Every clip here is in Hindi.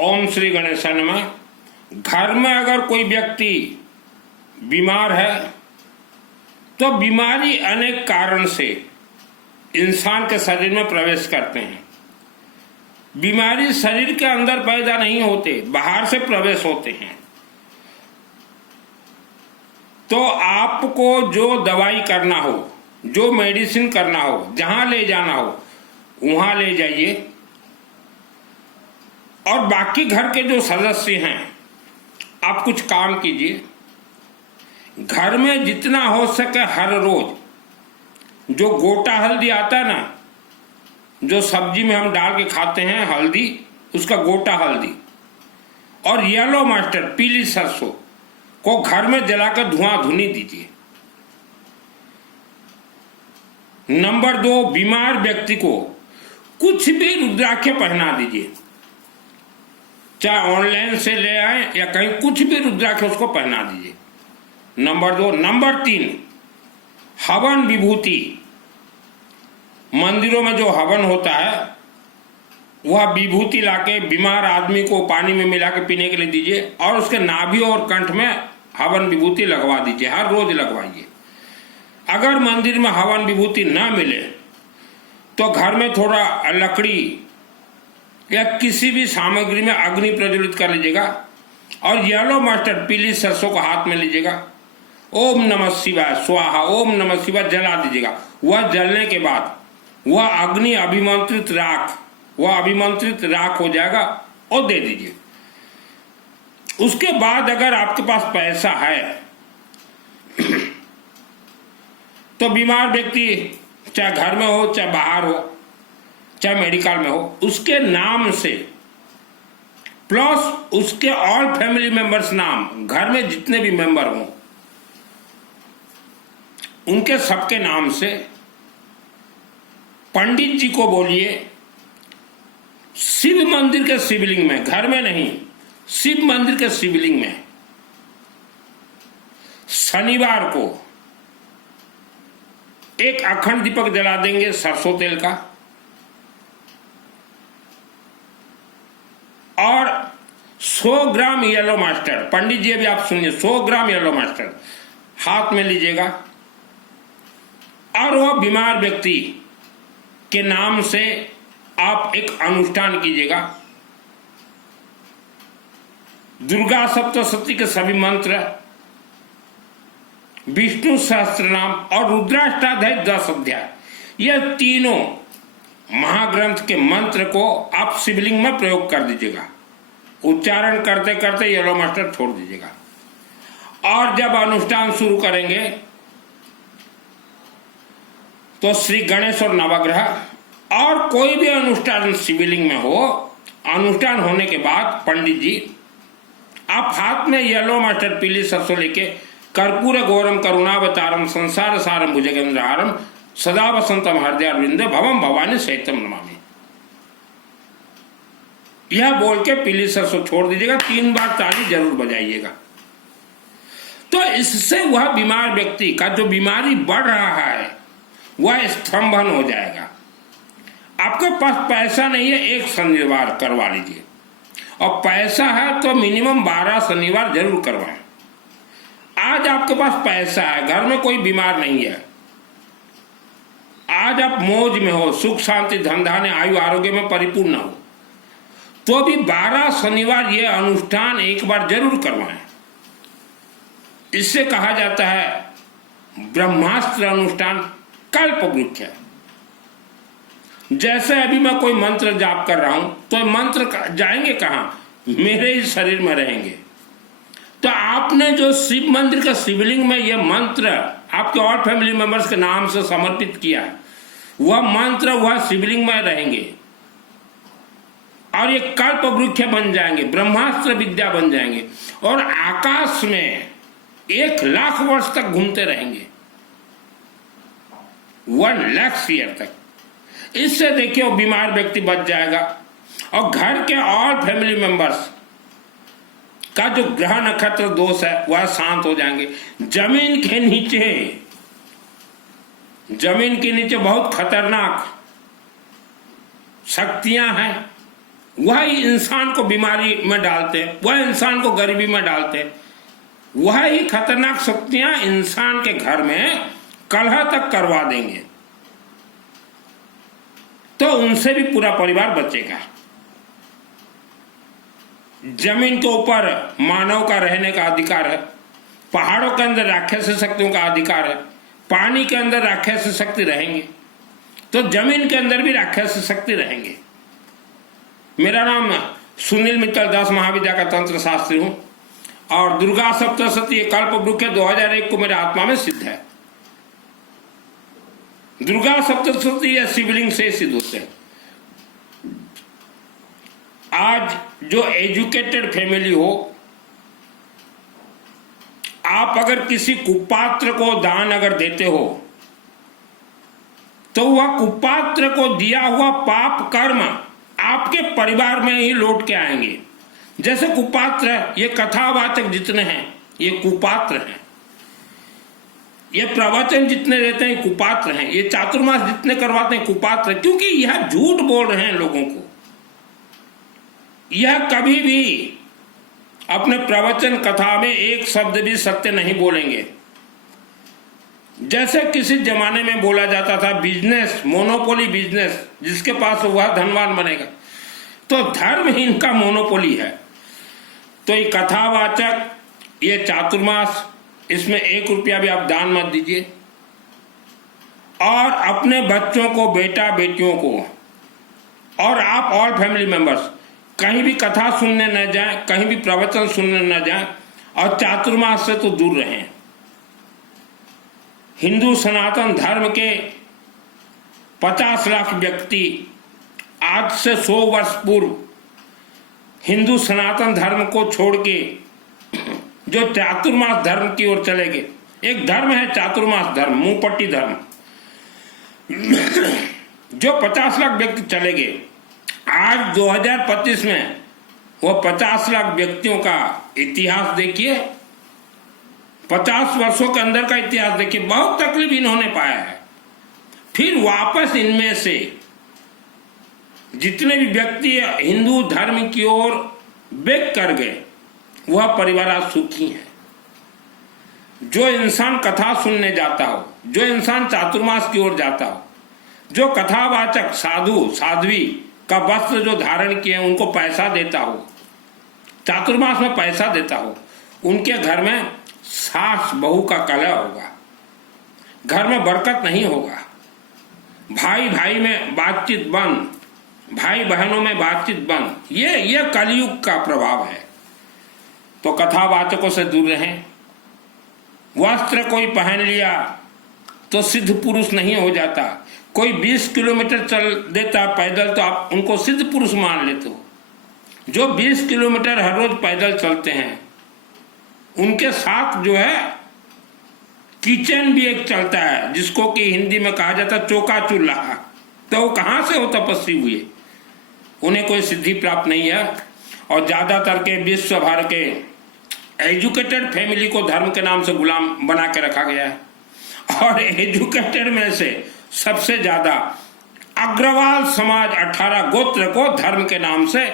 ओम श्री गणेशाय नमः। घर में अगर कोई व्यक्ति बीमार है तो बीमारी अनेक कारण से इंसान के शरीर में प्रवेश करते हैं। बीमारी शरीर के अंदर पैदा नहीं होते, बाहर से प्रवेश होते हैं। तो आपको जो दवाई करना हो, जो मेडिसिन करना हो, जहां ले जाना हो वहां ले जाइए। और बाकी घर के जो सदस्य हैं आप कुछ काम कीजिए। घर में जितना हो सके हर रोज जो गोटा हल्दी आता है ना, जो सब्जी में हम डाल के खाते हैं हल्दी, उसका गोटा हल्दी और येलो मस्टर्ड पीली सरसों को घर में जलाकर धुआं धुनी दीजिए। नंबर 2, बीमार व्यक्ति को कुछ भी रुद्राक्ष पहना दीजिए, चाहे ऑनलाइन से ले आए या कहीं, कुछ भी रुद्राक्ष उसको पहना दीजिए। नंबर 2। नंबर 3, हवन विभूति। मंदिरों में जो हवन होता है वह विभूति लाके बीमार आदमी को पानी में मिला के पीने के लिए दीजिए और उसके नाभि और कंठ में हवन विभूति लगवा दीजिए, हर रोज लगवाइए। अगर मंदिर में हवन विभूति ना मिले तो घर में थोड़ा लकड़ी या किसी भी सामग्री में अग्नि प्रज्वलित कर लीजिएगा और येलो मस्टर्ड पीली सरसों को हाथ में लीजिएगा। ओम नमः शिवाय स्वाहा, ओम नमः शिवाय जला दीजिएगा। वह जलने के बाद वह अग्नि अभिमंत्रित राख, वह अभिमंत्रित राख हो जाएगा और दे दीजिए। उसके बाद अगर आपके पास पैसा है तो बीमार व्यक्ति चाहे घर में हो, चाहे बाहर हो, चाहे मेडिकल में हो, उसके नाम से प्लस उसके ऑल फैमिली मेंबर्स नाम, घर में जितने भी मेंबर हों उनके सबके नाम से पंडित जी को बोलिए शिव मंदिर के शिवलिंग में, घर में नहीं, शिव मंदिर के शिवलिंग में शनिवार को एक अखंड दीपक जला देंगे सरसों तेल का और 100 ग्राम येलो मस्टर्ड, पंडित जी अभी आप सुनिए, 100 ग्राम येलो मस्टर्ड हाथ में लीजिएगा और वह बीमार व्यक्ति के नाम से आप एक अनुष्ठान कीजिएगा। दुर्गा सप्तशती के सभी मंत्र, विष्णु सहस्त्र नाम और रुद्राष्टाध्याय 10 अध्याय, यह तीनों महाग्रंथ के मंत्र को आप शिवलिंग में प्रयोग कर दीजिएगा। उच्चारण करते करते येलो मस्टर्ड छोड़ दीजिएगा और जब अनुष्ठान शुरू करेंगे तो श्री गणेश और नवग्रह और कोई भी अनुष्ठान शिवलिंग में हो, अनुष्ठान होने के बाद पंडित जी आप हाथ में येलो मस्टर्ड पीली सरसों लेके कर्पूर गौरम करुणावतारम संसार सारम भुजगेंद्रहारम सदा वसंतम हृदयारविंदे भवम भवानी सहितम नमामि, यह बोल के पीली सरसों छोड़ दीजिएगा। 3 बार ताली जरूर बजाइएगा। तो इससे वह बीमार व्यक्ति का जो बीमारी बढ़ रहा है वह स्तंभन हो जाएगा। आपके पास पैसा नहीं है, एक शनिवार करवा लीजिए और पैसा है तो मिनिमम 12 शनिवार जरूर करवाएं। आज आपके पास पैसा है, घर में कोई बीमार नहीं है, आज आप मौज में हो, सुख शांति धन धान्य आयु आरोग्य में परिपूर्ण हो, तो भी 12 शनिवार ये अनुष्ठान एक बार जरूर करवाएं। इससे कहा जाता है ब्रह्मास्त्र अनुष्ठान कल्प वृक्ष है। जैसे अभी मैं कोई मंत्र जाप कर रहा हूं तो मंत्र जाएंगे कहां, मेरे ही शरीर में रहेंगे। तो आपने जो शिव मंदिर का शिवलिंग में यह मंत्र आपके और फैमिली मेंबर्स के नाम से समर्पित किया है, वह मंत्र वह शिवलिंग में रहेंगे और ये कल्प वृक्ष बन जाएंगे, ब्रह्मास्त्र विद्या बन जाएंगे और आकाश में 1 लाख वर्ष तक घूमते रहेंगे, 1 लाख ईयर तक। इससे देखिए वो बीमार व्यक्ति बच जाएगा और घर के और फैमिली मेंबर्स का जो ग्रह नक्षत्र दोष है वह शांत हो जाएंगे। जमीन के नीचे बहुत खतरनाक शक्तियां हैं, वही इंसान को बीमारी में डालते हैं, वह इंसान को गरीबी में डालते हैं। वही खतरनाक शक्तियां इंसान के घर में कलह तक करवा देंगे, तो उनसे भी पूरा परिवार बचेगा। जमीन के ऊपर मानव का रहने का अधिकार है, पहाड़ों के अंदर राक्षस शक्तियों का अधिकार है, पानी के अंदर राक्षस शक्ति रहेंगे तो जमीन के अंदर भी राक्षस शक्ति रहेंगे। मेरा नाम सुनील मित्तल, 10 महाविद्या का तंत्र शास्त्री हूं और दुर्गा सप्तशती कल्प वृक्ष 2001 को मेरे आत्मा में सिद्ध है। दुर्गा सप्तशती या शिवलिंग से सिद्ध होते हैं। आज जो एजुकेटेड फैमिली हो, आप अगर किसी कुपात्र को दान अगर देते हो तो वह कुपात्र को दिया हुआ पाप कर्म आपके परिवार में ही लौट के आएंगे। जैसे कुपात्र, ये कथावाचक जितने हैं ये कुपात्र हैं, ये प्रवचन जितने देते हैं कुपात्र हैं, ये चातुर्मास जितने करवाते हैं कुपात्र, क्योंकि यह झूठ बोल रहे हैं लोगों को। यह कभी भी अपने प्रवचन कथा में एक शब्द भी सत्य नहीं बोलेंगे। जैसे किसी जमाने में बोला जाता था बिजनेस, मोनोपोली बिजनेस, जिसके पास वह धनवान बनेगा, तो धर्म ही इनका मोनोपोली है। तो ये कथावाचक, ये चातुर्मास, इसमें 1 रुपया भी आप दान मत दीजिए। और अपने बच्चों को, बेटा बेटियों को, और आप ऑल फैमिली मेंबर्स कहीं भी कथा सुनने न जाएं, कहीं भी प्रवचन सुनने न जाएं और चातुर्मास से तो दूर रहें। हिंदू सनातन धर्म के 50 लाख व्यक्ति आज से 100 वर्ष पूर्व हिंदू सनातन धर्म को छोड़ के जो चातुर्मास धर्म की ओर चले गए। एक धर्म है चातुर्मास धर्म, मुंहपट्टी धर्म, जो 50 लाख व्यक्ति चले गए। आज 2025 में वो 50 लाख व्यक्तियों का इतिहास देखिए, 50 वर्षों के अंदर का इतिहास देखिए, बहुत तकलीफ इन्होंने पाया है। फिर वापस इनमें से जितने भी व्यक्ति हिंदू धर्म की ओर बेक कर गए, वह परिवार आज सुखी है। जो इंसान कथा सुनने जाता हो, जो इंसान चातुर्मास की ओर जाता हो, जो कथावाचक साधु साध्वी का वस्त्र जो धारण किए उनको पैसा देता हो, चातुर्मास में पैसा देता हो, उनके घर में सास बहू का कलह होगा, घर में बरकत नहीं होगा, भाई भाई में बातचीत बंद, भाई बहनों में बातचीत बंद। ये कलयुग का प्रभाव है। तो कथावाचकों से दूर रहें। वस्त्र कोई पहन लिया तो सिद्ध पुरुष नहीं हो जाता। कोई 20 किलोमीटर चल देता पैदल तो आप उनको सिद्ध पुरुष मान लेते हो। जो 20 किलोमीटर हर रोज पैदल चलते हैं उनके साथ जो है किचन भी एक चलता है, जिसको कि हिंदी में कहा जाता है चौका चूल्हा। तो वो कहाँ से हो तपस्वी हुए? उन्हें कोई सिद्धि प्राप्त नहीं है। और ज्यादातर के विश्व भर के एजुकेटेड फैमिली को धर्म के नाम से गुलाम बना के रखा गया है। और एजुकेटेड में से सबसे ज्यादा अग्रवाल समाज 18 गोत्र को धर्म के नाम से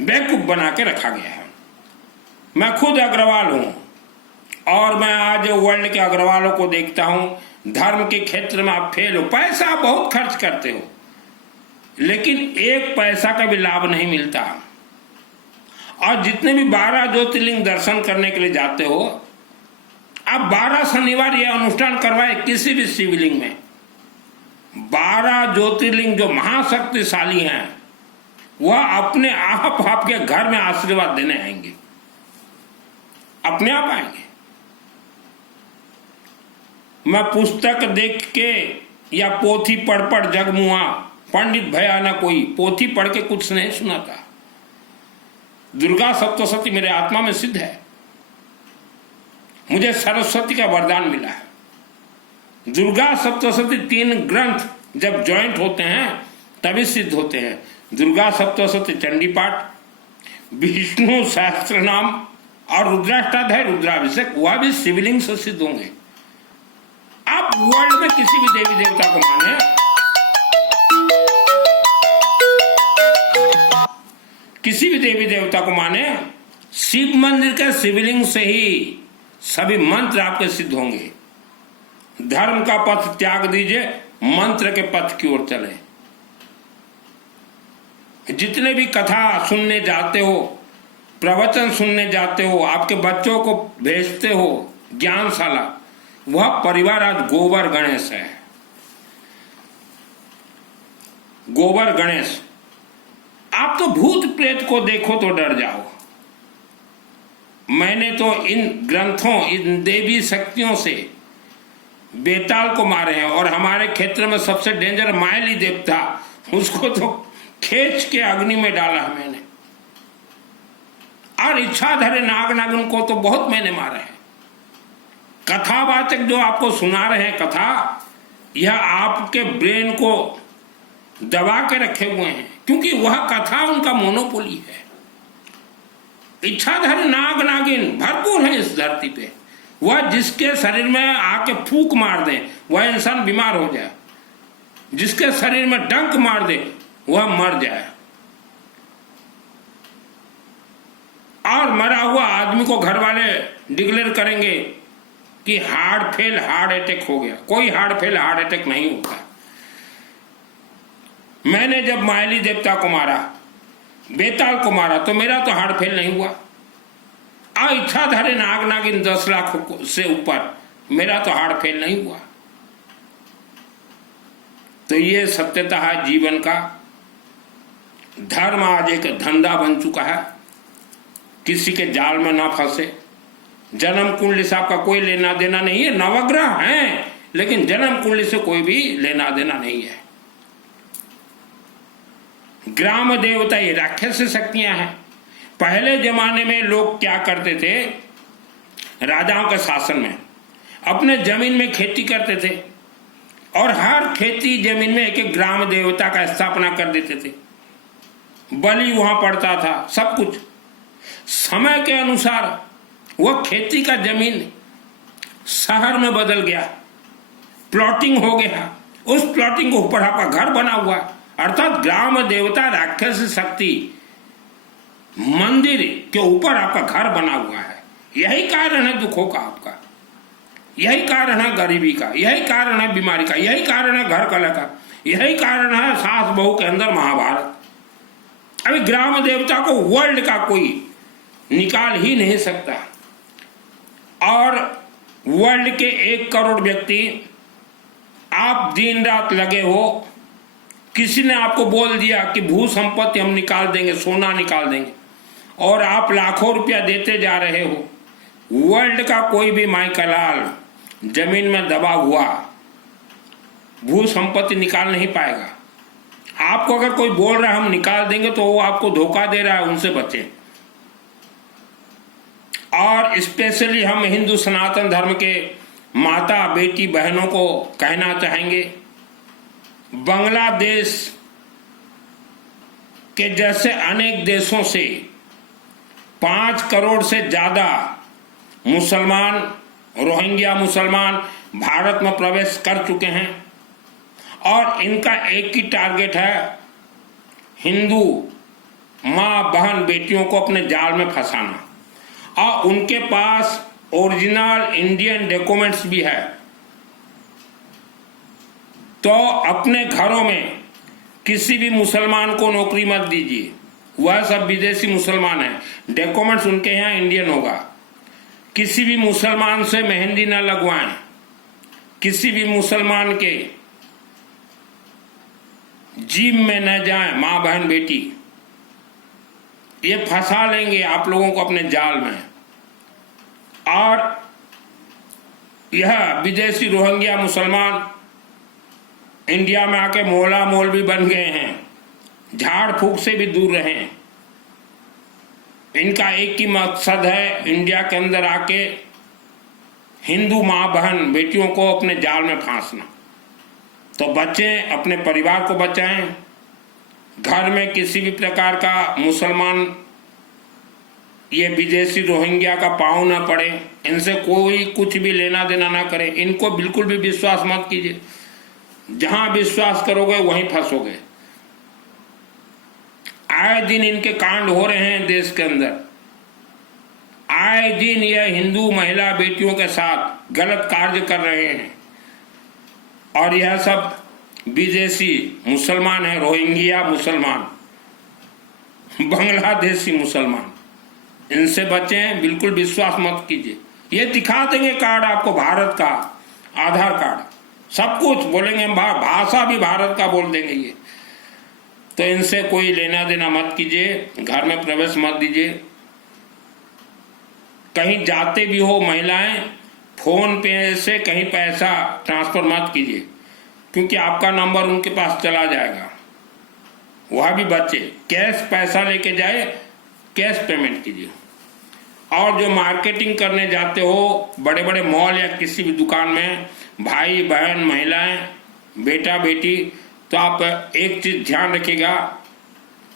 बेवकूफ बना के रखा गया है। मैं खुद अग्रवाल हूं और मैं आज वर्ल्ड के अग्रवालों को देखता हूं। धर्म के क्षेत्र में आप फेल हो, पैसा बहुत खर्च करते हो, लेकिन एक पैसा का भी लाभ नहीं मिलता। और जितने भी 12 ज्योतिर्लिंग दर्शन करने के लिए जाते हो, आप 12 शनिवार यह अनुष्ठान करवाए किसी भी शिवलिंग में। 12 ज्योतिर्लिंग जो महाशक्तिशाली हैं वह अपने आप आपके घर में आशीर्वाद देने आएंगे, अपने आप आएंगे। मैं पुस्तक देख के या पोथी पढ़ जगमुआ, पंडित भया ना कोई, पोथी पढ़ के कुछ नहीं सुनाता। दुर्गा सप्तशती मेरे आत्मा में सिद्ध है। मुझे सरस्वती का वरदान मिला है। दुर्गा सप्तशती 3 ग्रंथ जब ज्वाइंट होते हैं तभी सिद्ध होते हैं। दुर्गा सप्तशती चंडी पाठ, विष्णु सहस्त्र नाम और रुद्राष्टाध्याय रुद्राभिषेक, वह भी शिवलिंग से सिद्ध होंगे। आप वर्ल्ड में किसी भी देवी देवता को माने, किसी भी देवी देवता को माने, शिव मंदिर के शिवलिंग से ही सभी मंत्र आपके सिद्ध होंगे। धर्म का पथ त्याग दीजिए, मंत्र के पथ की ओर चले। जितने भी कथा सुनने जाते हो, प्रवचन सुनने जाते हो, आपके बच्चों को भेजते हो ज्ञानशाला, वह परिवार आज गोबर गणेश है। गोबर गणेश। आप तो भूत प्रेत को देखो तो डर जाओ। मैंने तो इन ग्रंथों, इन देवी शक्तियों से बेताल को मारे हैं, और हमारे क्षेत्र में सबसे डेंजर मायली देवता, उसको तो खींच के अग्नि में डाला है मैंने। और इच्छाधारी नाग नागिन को तो बहुत मैंने मारे हैं। कथावाचक जो आपको सुना रहे हैं कथा, यह आपके ब्रेन को दबा के रखे हुए हैं, क्योंकि वह कथा उनका मोनोपोली है। इच्छाधारी नाग नागिन भरपूर है इस धरती पे। वह जिसके शरीर में आके फूंक मार दे वह इंसान बीमार हो जाए, जिसके शरीर में डंक मार दे वह मर जाए। और मरा हुआ आदमी को घर वाले डिक्लेयर करेंगे कि हार्ट फेल, हार्ट अटैक हो गया। कोई हार्ट फेल, हार्ट अटैक नहीं होता। मैंने जब मायली देवता को मारा, बेताल को मारा, तो मेरा तो हार्ट फेल नहीं हुआ। इच्छाधारी नाग नागिन 10 लाख से ऊपर, मेरा तो हार्ट फेल नहीं हुआ। तो ये सत्यता है जीवन का। धर्म आज एक धंधा बन चुका है, किसी के जाल में ना फंसे। जन्म कुंडली से आपका कोई लेना देना नहीं है। नवग्रह हैं, लेकिन जन्म कुंडली से कोई भी लेना देना नहीं है। ग्राम देवता ये राक्षस शक्तियां हैं। पहले जमाने में लोग क्या करते थे, राजाओं के शासन में अपने जमीन में खेती करते थे, और हर खेती जमीन में एक एक ग्राम देवता का स्थापना कर देते थे। बलि वहां पड़ता था, सब कुछ। समय के अनुसार वह खेती का जमीन शहर में बदल गया, प्लॉटिंग हो गया। उस प्लॉटिंग के ऊपर आपका घर बना हुआ, अर्थात ग्राम देवता राक्षस शक्ति मंदिर के ऊपर आपका घर बना हुआ है। यही कारण है दुखों का आपका, यही कारण है गरीबी का, यही कारण है बीमारी का, यही कारण है घर कलह का, यही कारण है सास बहू के अंदर महाभारत। अभी ग्राम देवता को वर्ल्ड का कोई निकाल ही नहीं सकता। और वर्ल्ड के 1 करोड़ व्यक्ति, आप दिन रात लगे हो, किसी ने आपको बोल दिया कि भू संपत्ति हम निकाल देंगे, सोना निकाल देंगे, और आप लाखों रुपया देते जा रहे हो। वर्ल्ड का कोई भी माइकलाल जमीन में दबा हुआ भू संपत्ति निकाल नहीं पाएगा। आपको अगर कोई बोल रहा है हम निकाल देंगे, तो वो आपको धोखा दे रहा है, उनसे बचें। और स्पेशली हम हिंदू सनातन धर्म के माता बेटी बहनों को कहना चाहेंगे, बांग्लादेश के जैसे अनेक देशों से 5 करोड़ से ज्यादा मुसलमान, रोहिंग्या मुसलमान भारत में प्रवेश कर चुके हैं, और इनका एक ही टारगेट है, हिंदू माँ बहन बेटियों को अपने जाल में फंसाना। और उनके पास ओरिजिनल इंडियन डॉक्यूमेंट्स भी है। तो अपने घरों में किसी भी मुसलमान को नौकरी मत दीजिए, वह सब विदेशी मुसलमान हैं, डॉक्यूमेंट्स उनके यहाँ इंडियन होगा। किसी भी मुसलमान से मेहंदी न लगवाएं, किसी भी मुसलमान के जिम में न जाएं, माँ बहन बेटी, ये फंसा लेंगे आप लोगों को अपने जाल में। और यह विदेशी रोहिंग्या मुसलमान इंडिया में आके मोला मोल भी बन गए हैं, झाड़ फूक से भी दूर रहें। इनका एक ही मकसद है, इंडिया के अंदर आके हिंदू माँ बहन बेटियों को अपने जाल में फांसना। तो बचें, अपने परिवार को बचाएं। घर में किसी भी प्रकार का मुसलमान, ये विदेशी रोहिंग्या का पाँव ना पड़े, इनसे कोई कुछ भी लेना देना ना करे, इनको बिल्कुल भी विश्वास मत कीजिए। जहां विश्वास करोगे वहीं फंसोगे। आए दिन इनके कांड हो रहे हैं देश के अंदर। आए दिन यह हिंदू महिला बेटियों के साथ गलत कार्य कर रहे हैं और यह सब विदेशी मुसलमान है, रोहिंग्या मुसलमान, बांग्लादेशी मुसलमान। इनसे बचें, बिल्कुल विश्वास मत कीजिए। ये दिखा देंगे कार्ड आपको, भारत का आधार कार्ड, सब कुछ बोलेंगे, भाषा भी भारत का बोल देंगे ये। तो इनसे कोई लेना देना मत कीजिए, घर में प्रवेश मत दीजिए। कहीं जाते भी हो महिलाएं, फोन पे से कहीं पैसा ट्रांसफर मत कीजिए, क्योंकि आपका नंबर उनके पास चला जाएगा। वह भी बचे। कैश पैसा लेके जाए, कैश पेमेंट कीजिए। और जो मार्केटिंग करने जाते हो बड़े बड़े मॉल या किसी भी दुकान में, भाई बहन महिलाएं, बेटा बेटी, तो आप एक चीज ध्यान रखिएगा,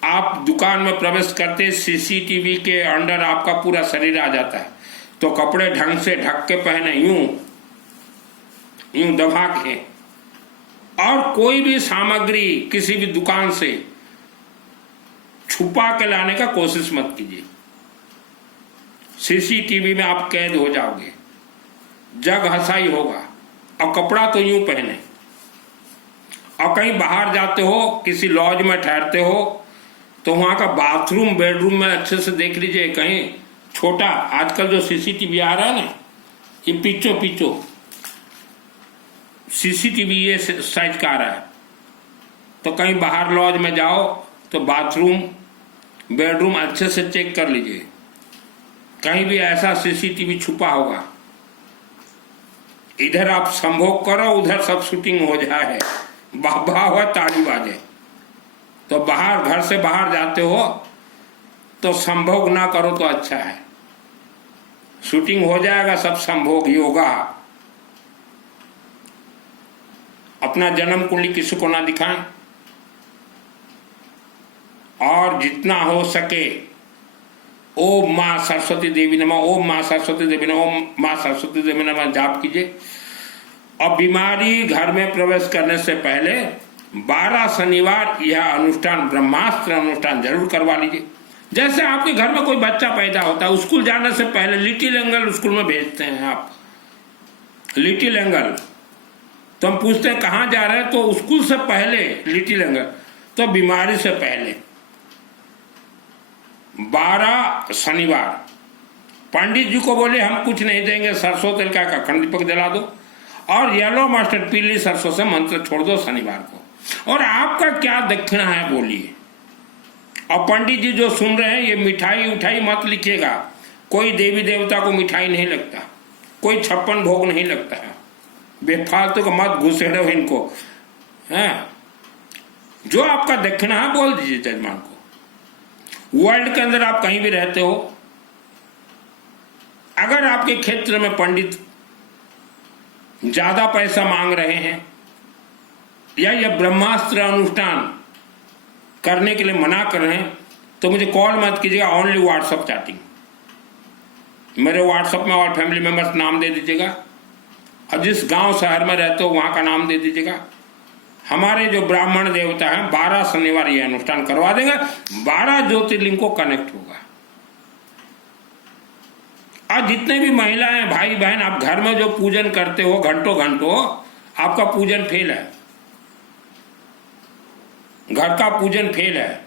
आप दुकान में प्रवेश करते सीसीटीवी के अंडर आपका पूरा शरीर आ जाता है, तो कपड़े ढंग से ढक के पहने, यूं दबा के। और कोई भी सामग्री किसी भी दुकान से छुपा के लाने का कोशिश मत कीजिए। सीसीटीवी में आप कैद हो जाओगे, जग हंसाई होगा। और कपड़ा तो यूं पहने। और कहीं बाहर जाते हो, किसी लॉज में ठहरते हो, तो वहां का बाथरूम बेडरूम में अच्छे से देख लीजिए, कहीं छोटा, आजकल जो सीसीटीवी आ रहा है ना, ये पीछो सीसीटीवी ये साइज का आ रहा है। तो कहीं बाहर लॉज में जाओ तो बाथरूम बेडरूम अच्छे से चेक कर लीजिए, कहीं भी ऐसा सीसीटीवी छुपा होगा। इधर आप संभोग करो, उधर सब शूटिंग हो जाए, बाबा हुआ ताली बाजे। तो बाहर, घर से बाहर जाते हो तो संभोग ना करो तो अच्छा है, शूटिंग हो जाएगा, सब संभोग ही होगा। अपना जन्म कुंडली किसी को ना दिखाएं। और जितना हो सके ओम माँ सरस्वती देवी नमः, ओम माँ सरस्वती देवी नमः, ओम माँ सरस्वती देवी नमः जाप कीजिए। और बीमारी घर में प्रवेश करने से पहले 12 शनिवार यह अनुष्ठान, ब्रह्मास्त्र अनुष्ठान जरूर करवा लीजिए। जैसे आपके घर में कोई बच्चा पैदा होता है, स्कूल जाने से पहले लिटिल एंगल स्कूल में भेजते हैं आप, लिटिल एंगल। तो हम पूछते हैं कहाँ जा रहे हैं, तो स्कूल से पहले लिटिल एंगल, तो बीमारी से पहले 12 शनिवार। पंडित जी को बोले हम कुछ नहीं देंगे, सरसों तेल का अखंड दीपक जला दो और येलो मस्टर्ड पीली सरसों से मंत्र छोड़ दो शनिवार को। और आपका क्या दक्षिणा है बोलिए। और पंडित जी जो सुन रहे हैं, ये मिठाई उठाई मत लिखिएगा, कोई देवी देवता को मिठाई नहीं लगता, कोई 56 भोग नहीं लगता है, बेफालतू को मत घुसेड़ो इनको। है जो आपका दक्षिणा है बोल दीजिए जजमान को। वर्ल्ड के अंदर आप कहीं भी रहते हो, अगर आपके क्षेत्र में पंडित ज्यादा पैसा मांग रहे हैं या यह ब्रह्मास्त्र अनुष्ठान करने के लिए मना कर रहे हैं, तो मुझे कॉल मत कीजिएगा, ओनली व्हाट्सएप चैटिंग। मेरे व्हाट्सएप में और फैमिली मेंबर्स नाम दे दीजिएगा और जिस गांव शहर में रहते हो वहां का नाम दे दीजिएगा। हमारे जो ब्राह्मण देवता हैं 12 शनिवार ये अनुष्ठान करवा देंगे, 12 ज्योतिर्लिंग को कनेक्ट होगा। आज जितने भी महिलाएं भाई बहन आप घर में जो पूजन करते हो घंटों घंटों, आपका पूजन फेल है, घर का पूजन फेल है।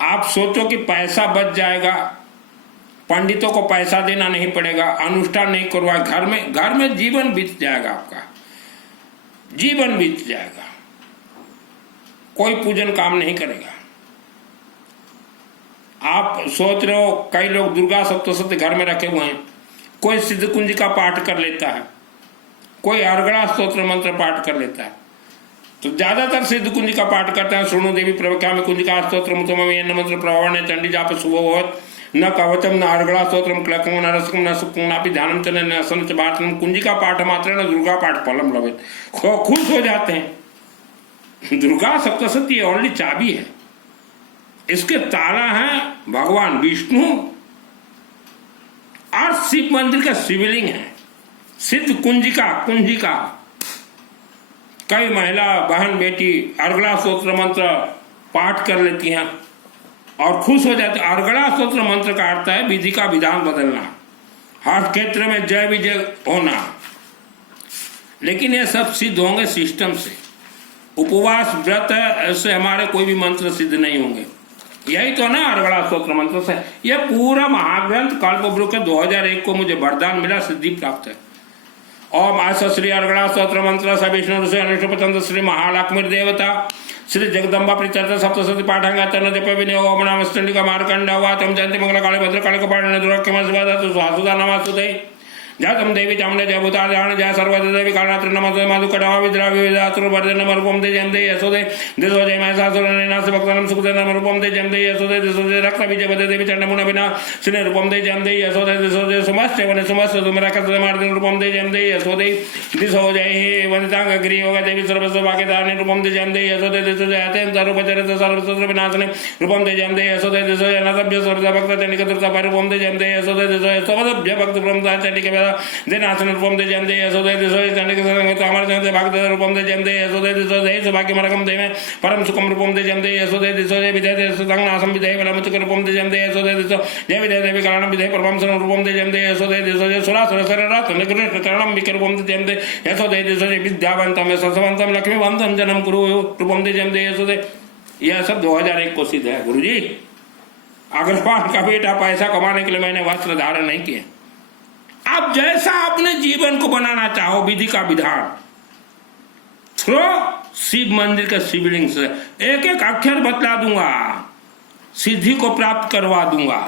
आप सोचो कि पैसा बच जाएगा, पंडितों को पैसा देना नहीं पड़ेगा, अनुष्ठान नहीं करवा, घर में जीवन बीत जाएगा, आपका जीवन बीत जाएगा, कोई पूजन काम नहीं करेगा। आप सोच रहे हो कई लोग दुर्गा सप्तशती घर में रखे हुए हैं, कोई सिद्ध कुंज का पाठ कर लेता है, कोई अर्गड़ा स्तोत्र मंत्र पाठ कर लेता है। तो ज्यादातर सिद्ध कुंज का पाठ करते हैं, सुनो देवी प्रवक्या में कुंज का स्तोत्र मंत्र प्रवर्ण चंडी जाप शुभ होत न कवचम न अर्गड़ा स्तोत्रम क्लकम न रसकम न सुकम नापि ध्यानम चले न असन च बाटम कुंजिका पाठ मात्र न दुर्गा पाठ फलम लवेत। खुश हो जाते हैं। दुर्गा सप्तशती ओनली चाबी है, इसके ताला है भगवान विष्णु और शिव मंदिर का शिवलिंग है, सिद्ध कुंजिका कई महिला बहन बेटी अर्गला स्तोत्र मंत्र पाठ कर लेती हैं और खुश हो जाती। अर्गला स्तोत्र मंत्र का अर्थ है विधि का विधान बदलना, हर क्षेत्र में जय विजय होना। लेकिन ये सब सिद्ध होंगे सिस्टम से। उपवास व्रत ऐसे हमारे कोई भी मंत्र सिद्ध नहीं होंगे। यही तो ना अर्गला स्तोत्र मंत्र से ये पूरा महाग्रंथ कल्पवृक्ष 2001 को मुझे वरदान मिला, सिद्धि प्राप्त है। ओम आस श्री अर्गला स्तोत्र मंत्र स विष्णु ऋषि अनुष्ठपतंत्र श्री महालक्ष्मी देवता श्री जगदम्बा प्रीत्यर्थ सप्तशती पाठांगा तन जप विनय ओम नमः चंडिका मार्कंड वातम जयंती मंगल काले भद्र काले कपाल दुर्गम शिवादा स्वासुदा नमस्तुते जातम देवी चामुंडे जय भूताल जान जय सर्वदा देवी कालरात्रि नमस्ते मधुकटवा विद्रा विविधातुर वर्धन नमरूपम दे जयंते यशोदे दिशो जय महिषासुर निनाश भक्तनम सुखदे नमरूपम दे जयंते यशोदे दिशो जय रक्त विजय बदे देवी चंडमुना बिना श्री रूपम दे जयंते यशोदे दिशो जय समस्त वन समस्त तुमरा कस मार्दन रूपम दे जयंते यशोदे दिशो जय हे वनितांग गिरि होगा देवी सर्वस्व भाग्यदानी रूपम दे जयंते यशोदे दिशो जय अत्यंत रूप चरित सर्वस्व विनाशने रूपम दे जयंते यशोदे दिशो जय नतभ्य सर्वदा भक्त चंडिका दुर्गा रूपम दे जयंते यशोदे दिशो जय सवदभ्य भक्त ब्रह्मदा चंडिका देनासन रूपम दे जयंते यशोदे दिशो चंडिका संगत अमर जयंते भक्त रूपम दे जयंते यशोदे दिशो जय सौभाग्य मरकम देवे परम सुखम रूपम दे जयंते यशोदे दिशो जय विजय दे सुतंग नासम विजय बलमुच रूपम दे जयंते यशोदे दिशो जय विजय देवी करणम विजय परम सन रूपम दे जयंते यशोदे दिशो जय सुरासुर सररथ निग्रह चरणम विकर रूपम दे जयंते यशोदे दिशो जय विद्यावंतम ससवंतम लक्ष्मीवंतम जन्म कुरु रूपम दे जयंते यशोदे। यह सब 2001 को सिद्ध है। गुरुजी अग्रवाल का बेटा पैसा कमाने के लिए मैंने वस्त्र धारण नहीं किए। आप जैसा अपने जीवन को बनाना चाहो विधि का विधान थ्रो शिव मंदिर के शिवलिंग से एक एक अक्षर बतला दूंगा, सिद्धि को प्राप्त करवा दूंगा।